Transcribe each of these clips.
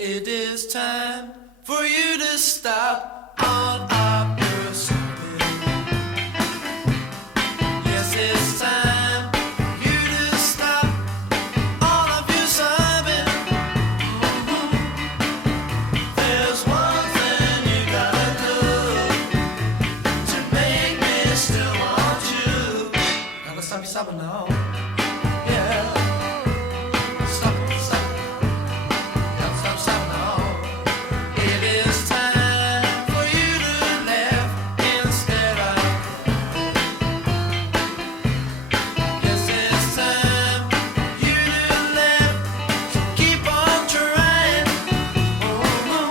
It is time for you to stop all of your sobbing. Yes, it's time for you to stop all of your sobbing. There's one thing you gotta do to make me still want you. Gotta stop your sobbing now. Yeah. Stop it, stop it. Stop, stop now. It is time for you to laugh instead of crying. Yes, it's time for you to laugh. So keep on trying. Oh,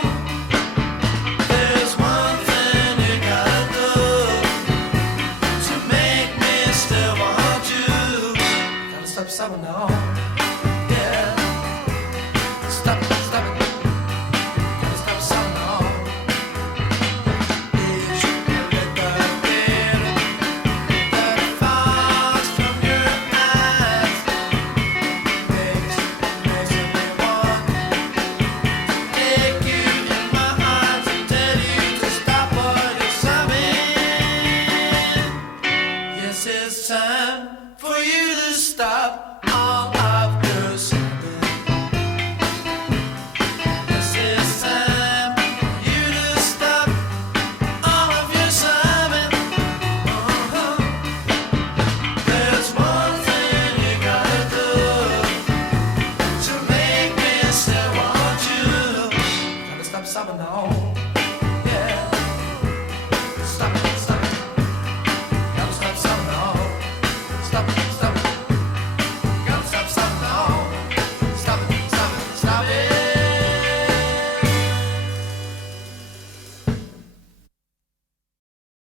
there's one thing you gotta do to make me still want you. Gotta stop sobbing now. Yeah. Stop it, stop it. Gotta stop sobbing now. Is you let the rain that falls from your eyes makes me want to take you in my arms and tell you to stop all your sobbing. Yes, it's time for you to stop all of your sobbing. Yes, it's time for you to stop all of your sobbing. There's one thing you gotta do to make me still want you. Gotta stop sobbing now.